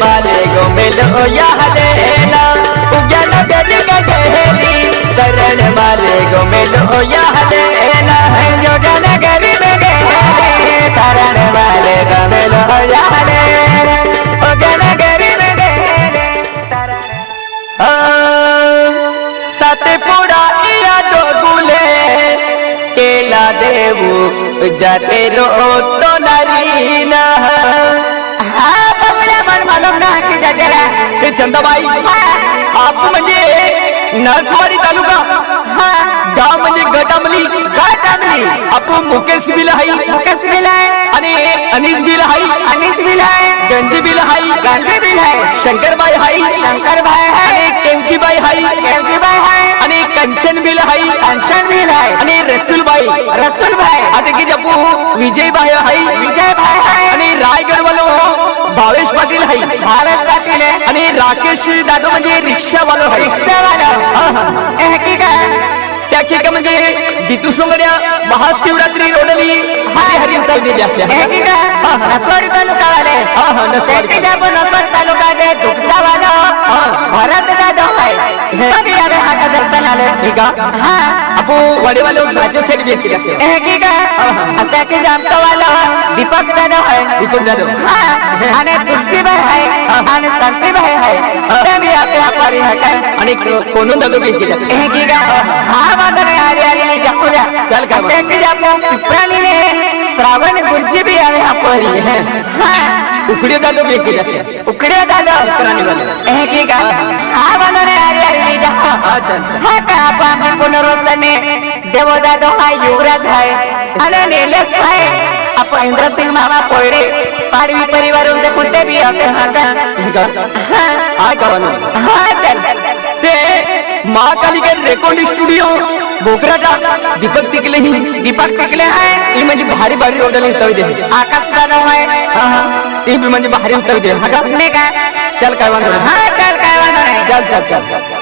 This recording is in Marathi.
वाले गोमेल या लेना उगल गज गेली तरण वाले गोमेल या लेना योगन गरी में गेले तरण वाले गोमेल या लेना उगल गरी में गेले तरण सतपुड़ा या दो गुले केला देवू जाते रो तो नरीना चंदाबाई आप म्हणजे नरसवाडी तालुका गाव म्हणजे गटामली आप मुकेश बिल आहे आणि अनीस बिल आहे गंजी बिल आहे शंकरबाई आहे आणि केवजीबाई आहे आणि कंचन बिल आहे आणि रसूलबाई आता की जपू विजयबाई आहे आणि रायगड वालो भावेश पाटील आहे आणि राकेश दादा म्हणजे रिक्षावालो त्या ठिका म्हणजे जितू सोंगड्या महाशिवरात्री रोडली हरी उतर दिली आपल्या नसवाडी तालुका वाले नसवाडी तालुका के दुखता वाला भरत दादा है हा का दर्शन आले ठीक आहे आपो वडेवाले राजू सेठ भी की ठीक आहे आता के जामता वाला दीपक दादा है आणि तुलसीबाई है आणि संतीबाई है ते भी आपल्या पारी है आणि कोणून दादो की ठीक आहे हा बांधणे आरी जाऊया चल का ते जापो पिपरानी ने श्रावण गुरुजी भी आवे हा परी है उकड़ियो दादो भी की उकड़ियो दादा पुरानी वाले ठीक आहे हा बांधणे आरी जा अच्छा हा का आपण पुनर्वसने देवदादो हा युवराज आहे आणि नेलेस आहे आपण इंद्रसिंग मामा पोयडे पाडवी परिवार उलटे कुठे भी आपले हा गावानो चल ते महाकालिका रेकॉर्डिंग स्टुडिओ बोकराटा दीपक तिकले आहे म्हणजे भारी रोडला उतर दे आकाश दादा आहे ते म्हणजे भारी उतर दे हा का नाही का चल काय वांधो चल काय वांधो नाही चल